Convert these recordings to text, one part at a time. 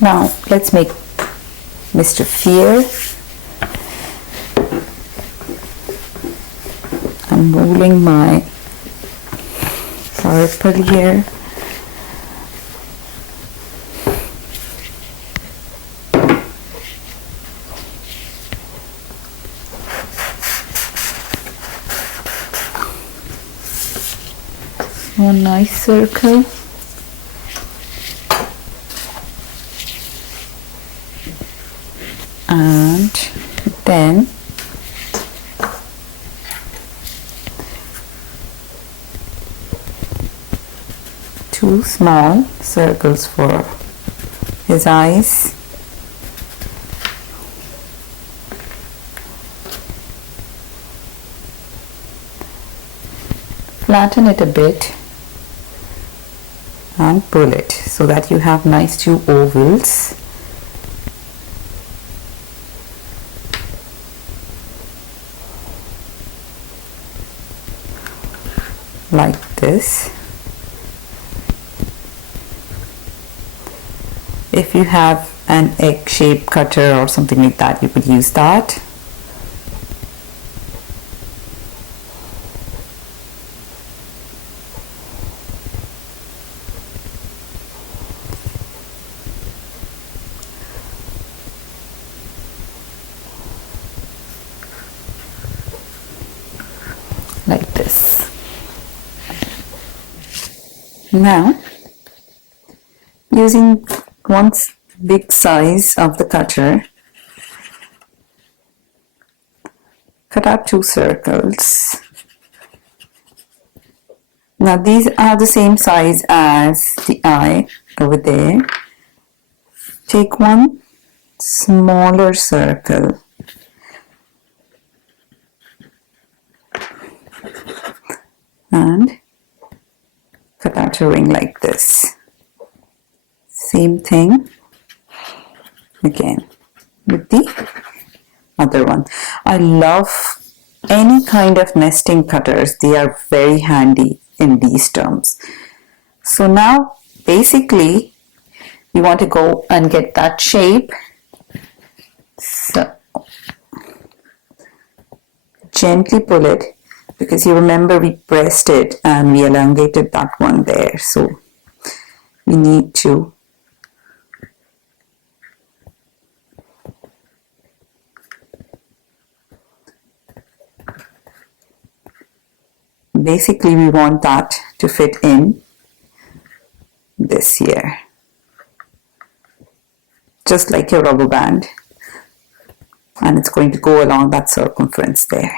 Now let's make Mr. Fear. I'm rolling my purple here. One nice circle. And then two small circles for his eyes. Flatten it a bit and pull it so that you have nice two ovals. Like this. If you have an egg-shaped cutter or something like that, you could use that. Like this. Now, using one big size of the cutter, cut out two circles. Now these are the same size as the eye over there. Take one smaller circle and cut out a ring like this. Same thing again with the other one. I love any kind of nesting cutters. They are very handy in these terms. So now basically you want to go and get that shape. So gently pull it, because you remember we pressed it and we elongated that one there. So we need to basically we want that to fit in this here, just like your rubber band, and it's going to go along that circumference there.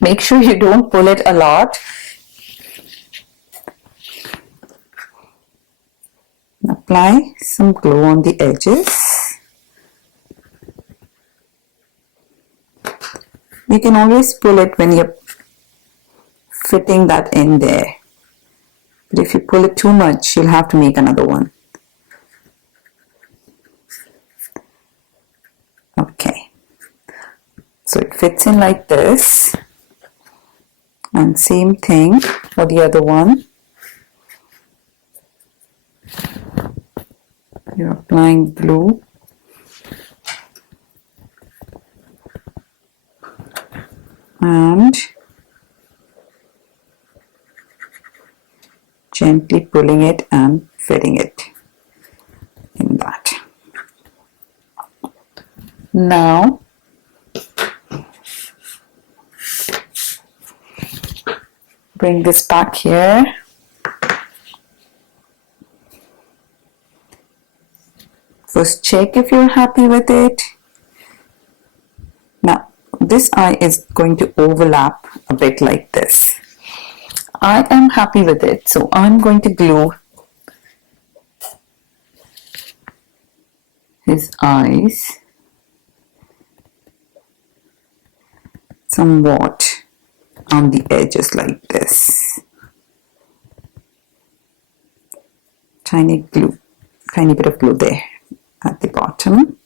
Make sure you don't pull it a lot. Apply some glue on the edges. You can always pull it when you're fitting that in there. But if you pull it too much, you'll have to make another one. Okay. So it fits in like this. And same thing for the other one. You're applying glue. And gently pulling it and fitting it in that. Now bring this back here. First check if you're happy with it. Now this eye is going to overlap a bit like this. I am happy with it, so I'm going to glue his eyes somewhat on the edges like this. Tiny bit of glue there at the bottom.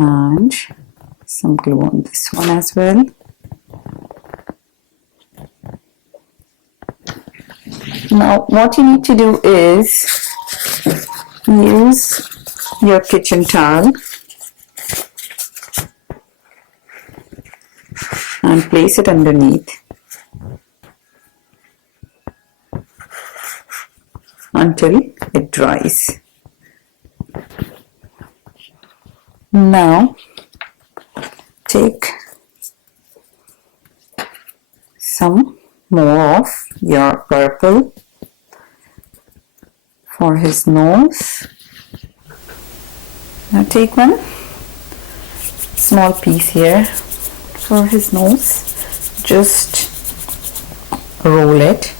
and some glue on this one as well. Now what you need to do is use your kitchen towel and place it underneath until it dries. Now take some more of your purple for his nose. Now take one small piece here for his nose. Just roll it.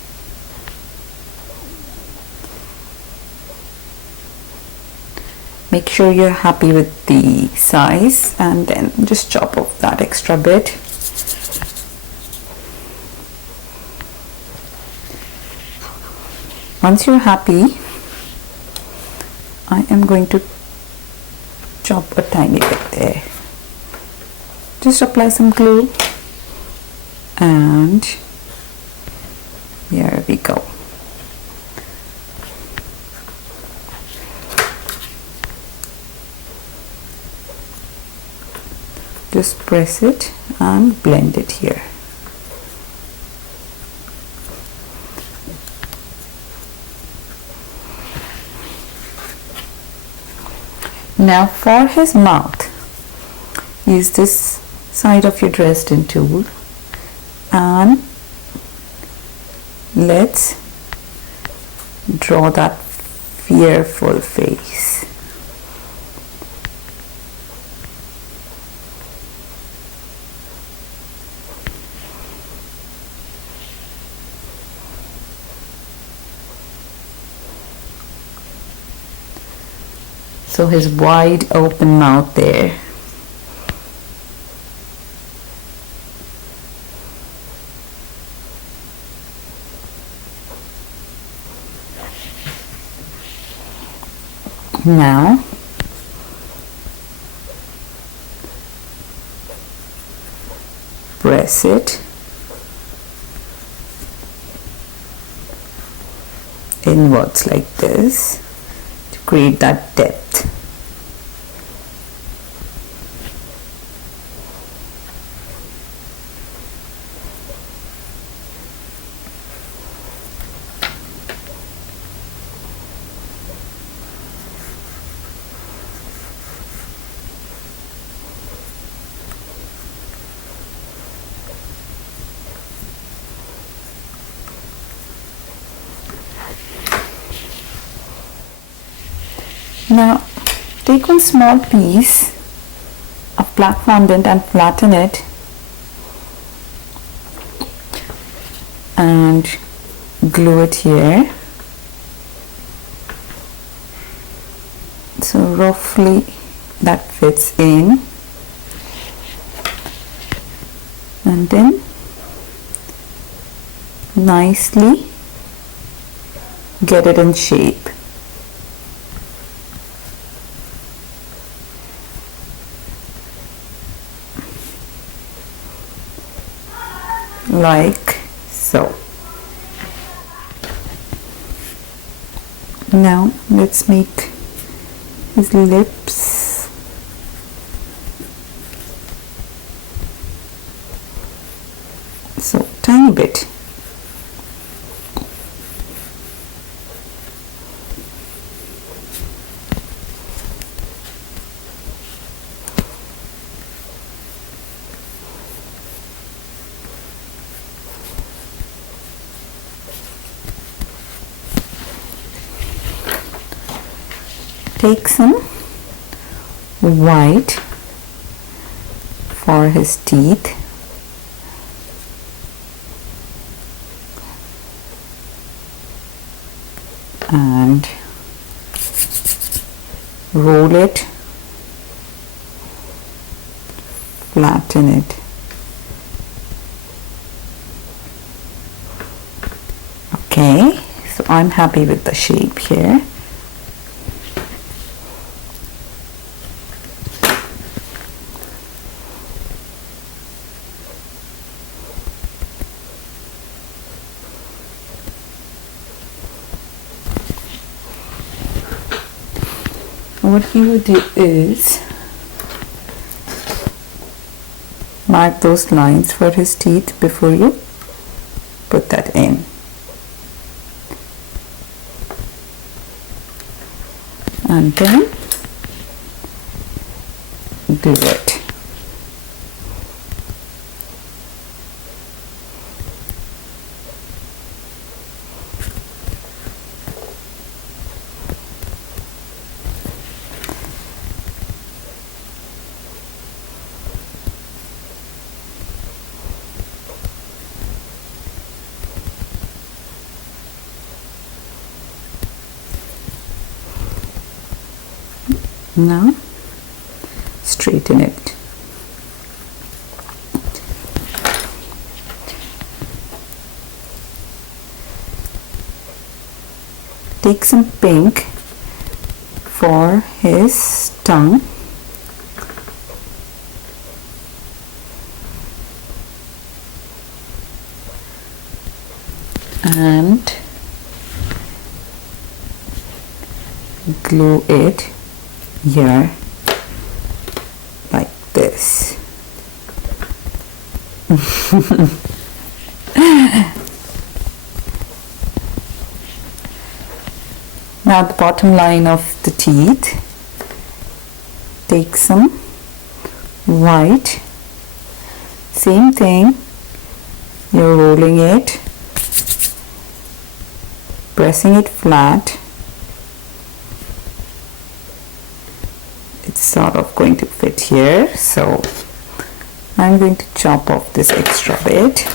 Make sure you're happy with the size and then just chop off that extra bit. Once you're happy, I am going to chop a tiny bit there. Just apply some glue and here we go. Just press it and blend it here. Now for his mouth, use this side of your Dresden tool and let's draw that fearful face. So his wide open mouth there. Now press it inwards like this to create that depth. Now take one small piece of black fondant and flatten it and glue it here. So roughly that fits in, and then nicely get it in shape. Like so. Now let's make his lips. So tiny bit. Take some white for his teeth and roll it, flatten it. Okay, so I'm happy with the shape here. what he would do is mark those lines for his teeth before you put that in. And then do it. Now straighten it. Take some pink for his tongue and glue it here like this. Now the bottom line of the teeth, take some white, same thing, you're rolling it, pressing it flat. It's sort of going to fit here, so I'm going to chop off this extra bit,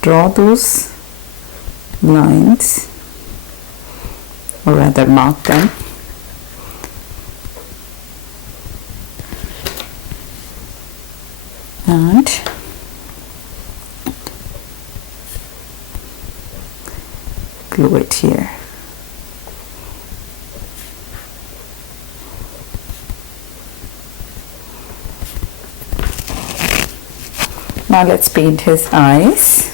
draw those lines, or rather mark them, and glue it here. Now let's paint his eyes.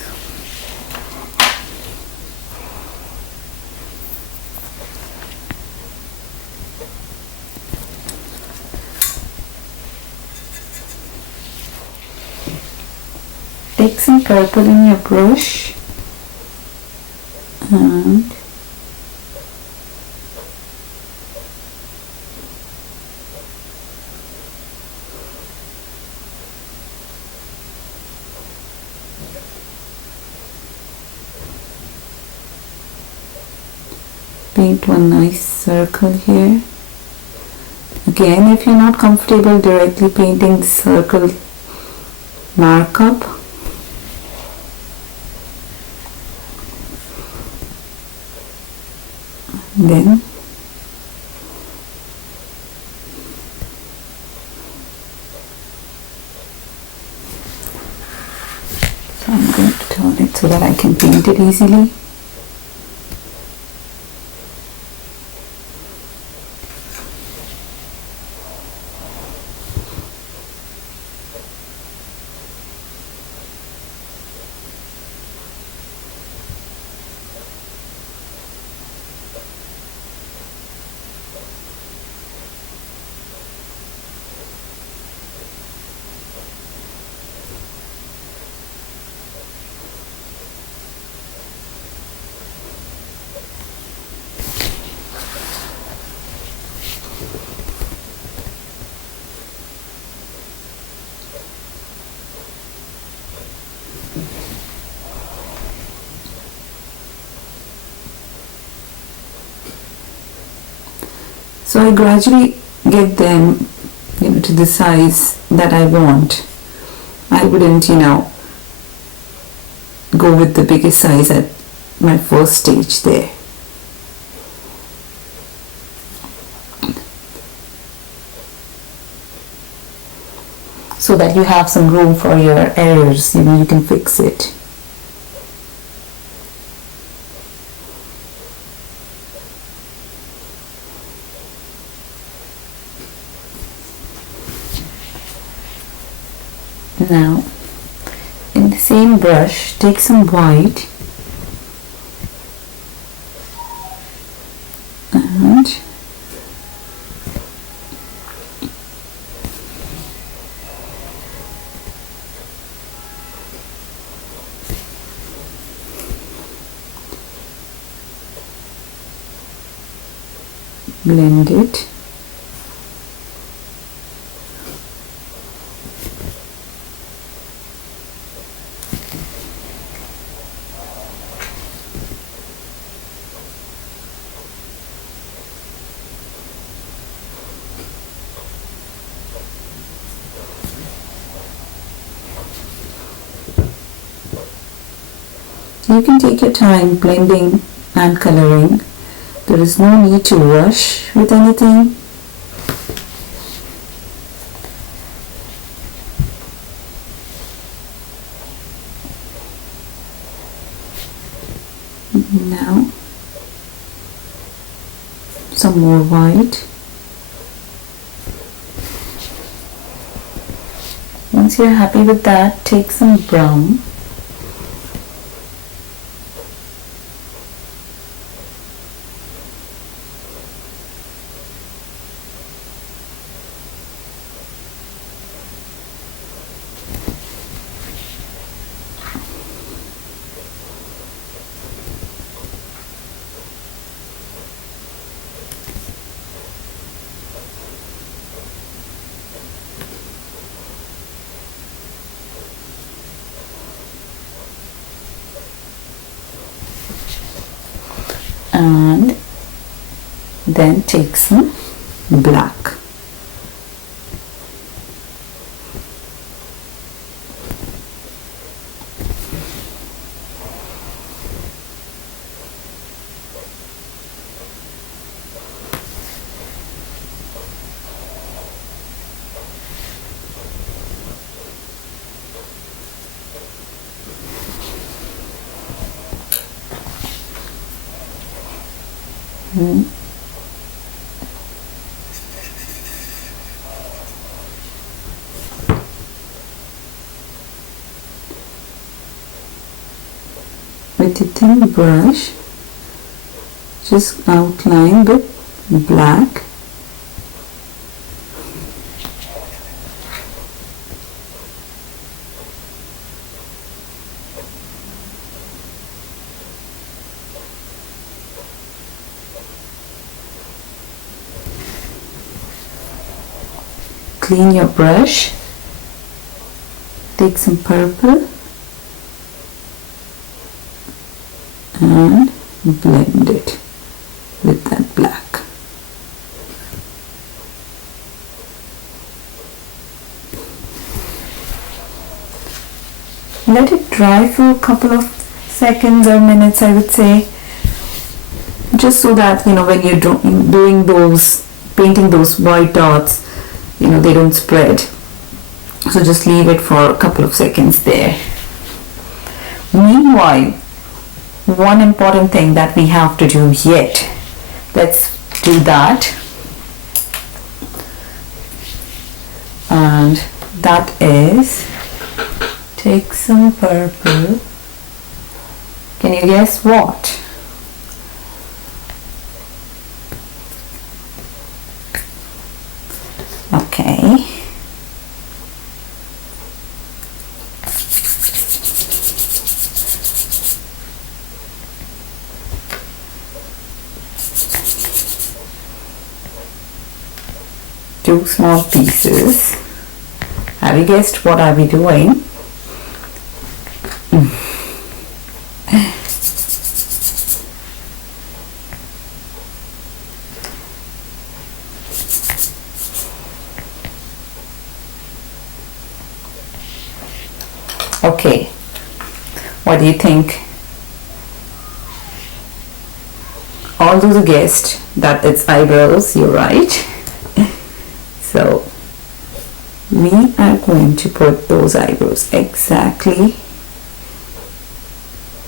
Take some purple in your brush and paint one nice circle here. Again, if you're not comfortable directly painting the circle, mark up. Then so I'm going to turn it so that I can paint it easily. So I gradually get them, to the size that I want. I wouldn't, go with the biggest size at my first stage there. So that you have some room for your errors, you can fix it. Now, in the same brush, take some white blend it. You can take your time blending and coloring. There is no need to rush with anything. Now, some more white. Once you're happy with that, take some brown. And then take some black. With a thin brush, just outline with black. Clean your brush, take some purple and blend it with that black. Let it dry for a couple of seconds or minutes, I would say, just so that when you're doing those, painting those white dots, they don't spread. So just leave it for a couple of seconds there. Meanwhile, one important thing that we have to do yet, let's do that, and that is take some purple. Can you guess what? Okay. Two small pieces. Have you guessed what are we doing? Okay, what do you think? All those guessed that it's eyebrows, you're right. So we are going to put those eyebrows exactly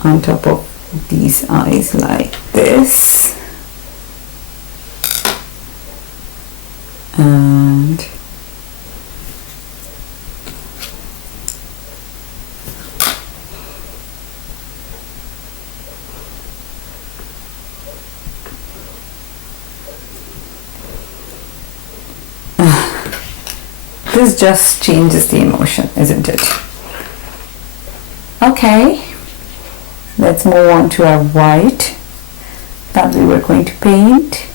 on top of these eyes like this, and this just changes the emotion, isn't it? Okay, let's move on to our white that we were going to paint.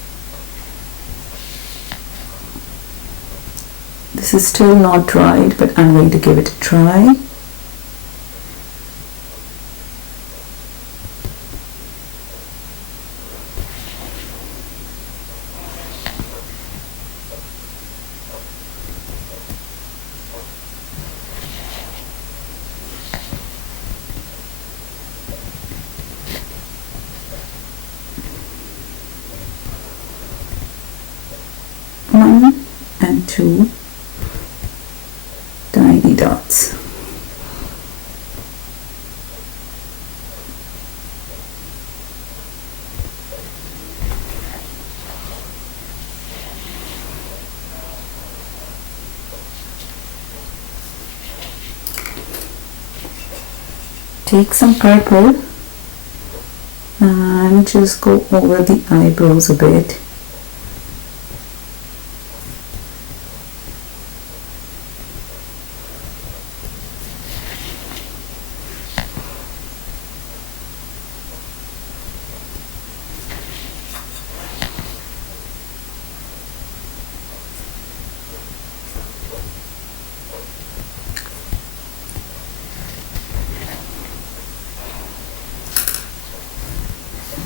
This is still not dried, but I'm going to give it a try. One and two tiny dots. Take some purple and just go over the eyebrows a bit.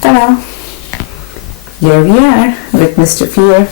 Ta-da! Here we are with Mr. Fear.